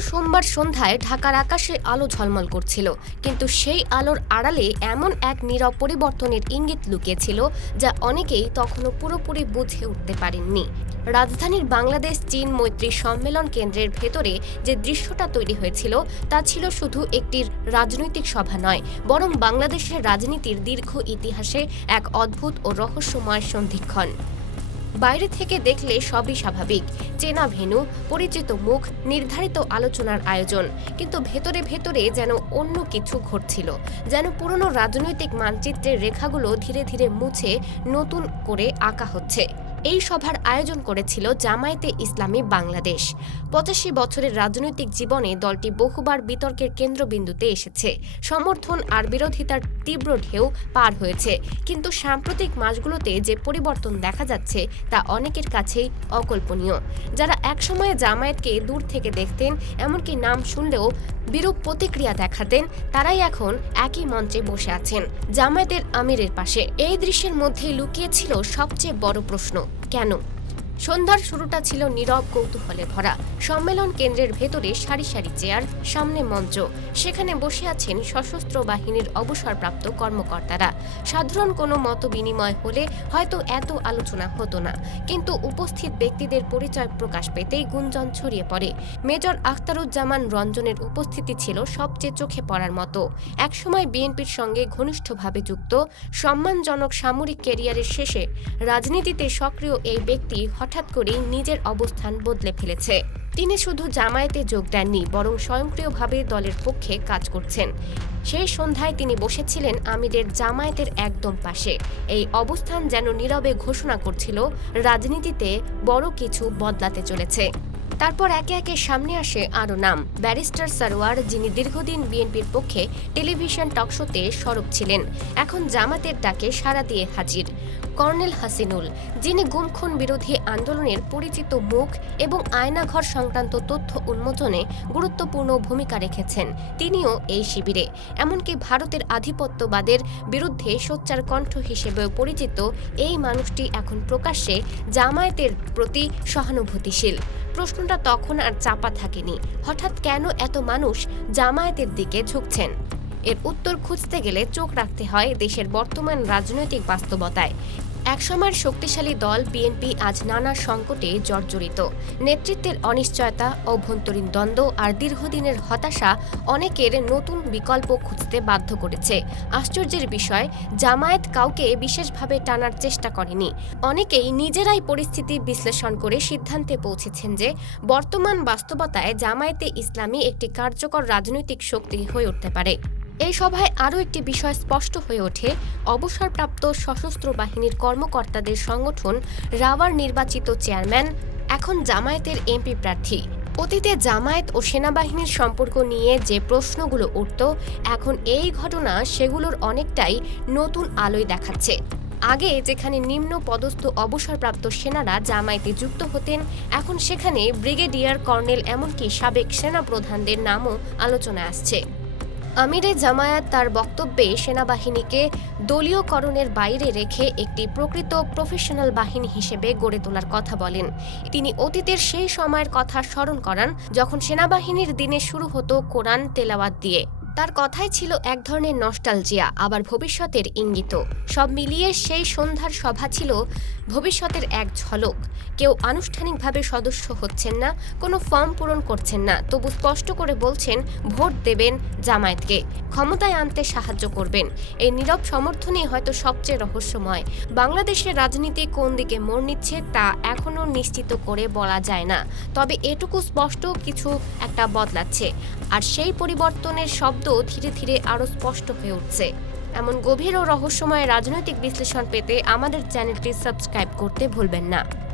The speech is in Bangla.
সোমবার সন্ধ্যায় ঢাকার আকাশে আলো ঝলমল করছিল, কিন্তু সেই আলোর আড়ালে এমন এক নীরব পরিবর্তনের ইঙ্গিত লুকিয়েছিল যা অনেকেই তখনও পুরোপুরি বুঝে উঠতে পারেননি। রাজধানীর বাংলাদেশ চীন মৈত্রী সম্মেলন কেন্দ্রের ভেতরে যে দৃশ্যটা তৈরি হয়েছিল, তা ছিল শুধু একটি রাজনৈতিক সভা নয়, বরং বাংলাদেশের রাজনীতির দীর্ঘ ইতিহাসে এক অদ্ভুত ও রহস্যময় সন্ধিক্ষণ। বাইরে থেকে দেখলে সবই স্বাভাবিক। চেনা ভেনু, পরিচিত মুখ, নির্ধারিত আলোচনার আয়োজন, কিন্তু ভেতরে ভেতরে যেন অন্য কিছু ঘটছিল, যেন পুরনো রাজনৈতিক মানচিত্রের রেখাগুলো ধীরে ধীরে মুছে নতুন করে আঁকা হচ্ছে। এই সভার আয়োজন করেছিল জামায়াতে ইসলামী বাংলাদেশ। পঁচাশি বছরের রাজনৈতিক জীবনে দলটি বহুবার বিতর্কের কেন্দ্রবিন্দুতে এসেছে। সমর্থন আর বিরোধিতার তীব্র ঢেউ পার হয়েছে। কিন্তু সাম্প্রতিক মাসগুলোতে যে পরিবর্তন দেখা যাচ্ছে, তা অনেকের কাছেই অকল্পনীয়। যারা একসময়ে জামায়াতকে দূর থেকে দেখতেন, এমনকি নাম শুনলেও বিরূপ প্রতিক্রিয়া দেখাতেন, তারাই এখন একই মঞ্চে বসে আছেন। জামায়াতের আমিরের পাশে। এই দৃশ্যের মধ্যে লুকিয়েছিল সবচেয়ে বড় প্রশ্ন। কেন? সন্ধ্যার শুরুটা ছিল নীরব কৌতূহলে ভরা। সম্মেলন কেন্দ্রের ভেতরে সারি সারি চেয়ার, সামনে মঞ্চ। সেখানে বসে আছেন সশস্ত্র বাহিনীর অবসরপ্রাপ্ত কর্মকর্তারা। সাধারণ কোনো মত বিনিময় হলে হয়তো এত আলোচনা হতো না। কিন্তু উপস্থিত ব্যক্তিদের পরিচয় প্রকাশ পেতেই গুঞ্জন ছড়িয়ে পড়ে। মেজর আখতারুজ্জামান রঞ্জনের উপস্থিতি ছিল সবচেয়ে চোখে পড়ার মতো। একসময় বিএনপির সঙ্গে ঘনিষ্ঠভাবে যুক্ত, সম্মানজনক সামরিক ক্যারিয়ারের শেষে রাজনীতিতে সক্রিয় এই ব্যক্তি হঠাৎ করেই নিজের অবস্থান বদলে ফেলেছে। তিনি শুধু জামায়াতে যোগ দেননি, বরং স্বয়ংক্রিয়ভাবে দলের পক্ষে কাজ করছেন। সেই সন্ধ্যায় তিনি বসেছিলেন আমিরের জামায়াতের একদম পাশে। এই অবস্থান যেন নীরবে ঘোষণা করছিল, রাজনীতিতে বড় কিছু বদলাতে চলেছে। তারপর একে একে সামনে আসে আরও নাম। ব্যারিস্টার সারোয়ার, যিনি দীর্ঘদিন বিএনপির পক্ষে টেলিভিশন টকশোতে সরব ছিলেন, এখন জামাতের ডাকে সাড়া দিয়ে হাজির। কর্নেল হাসিনুল, যিনি গুমখুন বিরোধী আন্দোলনের পরিচিত মুখ এবং আয়নাঘর সংক্রান্ত তথ্য উন্মোচনে গুরুত্বপূর্ণ ভূমিকা রেখেছেন, তিনিও এই শিবিরে। এমনকি ভারতের আধিপত্যবাদের বিরুদ্ধে সোচ্চার কণ্ঠ হিসেবেও পরিচিত এই মানুষটি এখন প্রকাশ্যে জামায়াতের প্রতি সহানুভূতিশীল। প্রশ্নটা তখন আর চাপা থাকেনি। হঠাৎ কেন এত মানুষ জামায়াতের দিকে ঝুঁকছেন? এর উত্তর খুঁজতে গেলে চোখ রাখতে হয় দেশের বর্তমান রাজনৈতিক বাস্তবতায়। একসময়ের শক্তিশালী দল বিএনপি আজ নানা সংকটে জর্জরিত। নেতৃত্বের অনিশ্চয়তা, অভ্যন্তরীণ দ্বন্দ্ব আর দীর্ঘদিনের হতাশা অনেকের নতুন বিকল্প খুঁজতে বাধ্য করেছে। আশ্চর্যের বিষয়, জামায়াত কাউকে বিশেষভাবে টানার চেষ্টা করেনি। অনেকেই নিজেরাই পরিস্থিতি বিশ্লেষণ করে সিদ্ধান্তে পৌঁছেছেন যে, বর্তমান বাস্তবতায় জামায়াতে ইসলামী একটি কার্যকর রাজনৈতিক শক্তি হয়ে উঠতে পারে। এই সভায় আরও একটি বিষয় স্পষ্ট হয়ে ওঠে। অবসরপ্রাপ্ত সশস্ত্র বাহিনীর কর্মকর্তাদের সংগঠন রাওয়ার নির্বাচিত চেয়ারম্যান, এখন জামায়াতের এমপি প্রার্থী। অতীতে জামায়াত ও সেনাবাহিনীর সম্পর্ক নিয়ে যে প্রশ্নগুলো উঠত, এখন এই ঘটনা সেগুলোর অনেকটাই নতুন আলোয় দেখাচ্ছে। আগে যেখানে নিম্ন পদস্থ অবসরপ্রাপ্ত সেনারা জামায়াতে যুক্ত হতেন, এখন সেখানে ব্রিগেডিয়ার কর্নেল এমনকি সাবেক সেনাপ্রধানদের নামও আলোচনায় আসছে। আমিরে জামায়াত তার বক্তব্যে সেনাবাহিনীকে দলীয়করণের বাইরে রেখে একটি প্রকৃত প্রফেশনাল বাহিনী হিসেবে গড়ে তোলার কথা বলেন। তিনি অতীতের সেই সময়ের কথা স্মরণ করান, যখন সেনাবাহিনীর দিনে শুরু হতো কোরআন তেলাওয়াত দিয়ে। তার কথাই ছিল এক ধরনের নস্টালজিয়া, আবার ভবিষ্যতের ইঙ্গিত সব মিলিয়ে সেই সন্ধ্যার সভা ছিল ভবিষ্যতের এক ঝলক। কেউ আনুষ্ঠানিকভাবে সদস্য হচ্ছেন না, কোনো ফর্ম পূরণ করছেন না, তবু স্পষ্ট করে বলছেন, ভোট দেবেন জামায়াতকে। ক্ষমতায় আনতে সাহায্য করবেন। এই নীরব সমর্থনই হয়তো সবচেয়ে রহস্যময়। বাংলাদেশের রাজনীতি কোন দিকে মোড় নিচ্ছে তা এখনও নিশ্চিত করে বলা যায় না। তবে এটুকু স্পষ্ট কিছু একটা বদলাচ্ছে। আর সেই পরিবর্তনের শব্দ ধীরে ধীরে আরও স্পষ্ট হয়ে উঠছে। এমন গভীর ও রহস্যময় রাজনৈতিক বিশ্লেষণ পেতে আমাদের চ্যানেলটি সাবস্ক্রাইব করতে ভুলবেন না।